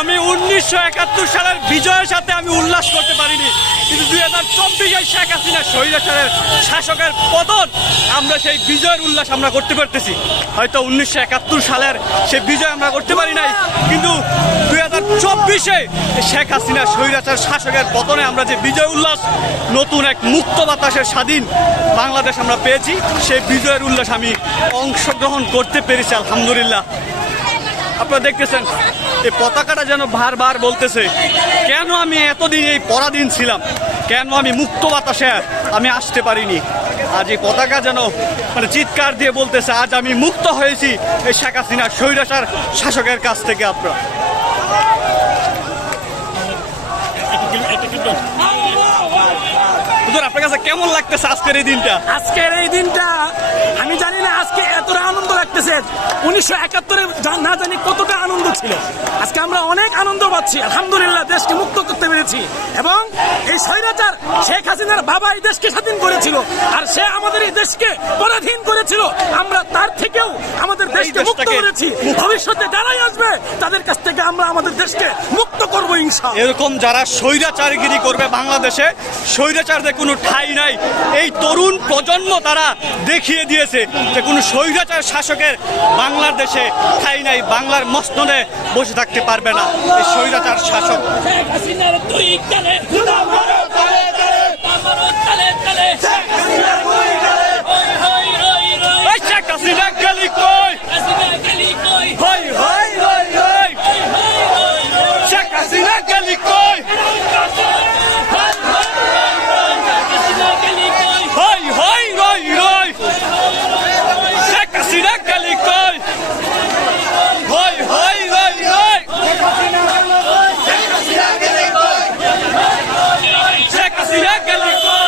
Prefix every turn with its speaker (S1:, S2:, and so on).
S1: আমি উনিশশো একাত্তর সালের বিজয়ের সাথে আমি উল্লাস করতে পারিনি। কিন্তু দুই হাজার চব্বিশে শেখ হাসিনা স্বৈরাচারের শাসকের পতন, আমরা সেই বিজয়ের উল্লাস আমরা করতে পারতেছি। হয়তো উনিশশো একাত্তর সালের সেই বিজয় আমরা করতে পারি নাই, কিন্তু দুই হাজার চব্বিশে শেখ হাসিনা স্বৈরাচার শাসকের পতনে আমরা যে বিজয় উল্লাস, নতুন এক মুক্ত বাতাসের স্বাধীন বাংলাদেশ আমরা পেয়েছি, সেই বিজয়ের উল্লাস আমি অংশগ্রহণ করতে পেরেছি, আলহামদুলিল্লাহ। আপনারা দেখতেছেন, এই পতাকাটা যেন বারবার বলতেছে, কেন আমি এতদিন এই পরাধীন ছিলাম? কেন আমি মুক্ত বাতাসে আমি আসতে পারিনি? আজ এই পতাকা যেন মানে চিৎকার দিয়ে বলতেছে, আজ আমি মুক্ত হয়েছি এই শেখ হাসিনা স্বৈরাচার শাসকের কাছ থেকে আপনারা। আপনার কাছে কেমন লাগতেছে আজকের এই দিনটা?
S2: আজকের এই দিনটা, আমি জানি না, আজকে লাগতেছে উনিশশো একাত্তরে না জানি কতটা আনন্দ ছিল। আজকে আমরা অনেক আনন্দ পাচ্ছি, আলহামদুলিল্লাহ, দেশকে মুক্ত করতে পেরেছি। এবং এই স্বৈরাচার শেখ হাসিনার বাবা এই দেশকে স্বাধীন করেছিল, আর সে আমাদের এই দেশকে পরাধীন করেছিল। আমরা তার থেকেও দেশকে মুক্ত করেছি। ভবিষ্যতে যারাই আসবে তাদের কাছ থেকে আমরা আমাদের দেশকে মুক্ত করব ইনশা
S1: এরকম যারা স্বৈরাচারগিরি করবে বাংলাদেশে স্বৈরাচারদের কোনো ঠাই নাই। এই তরুণ প্রজন্ম তারা দেখিয়ে দিয়েছে যে কোনো স্বৈরাচার শাসকের বাংলাদেশে ঠাই নাই বাংলার মসনদে বসে থাকতে পারবে না। এই স্বৈরাচার শাসক
S2: Dinakali koi!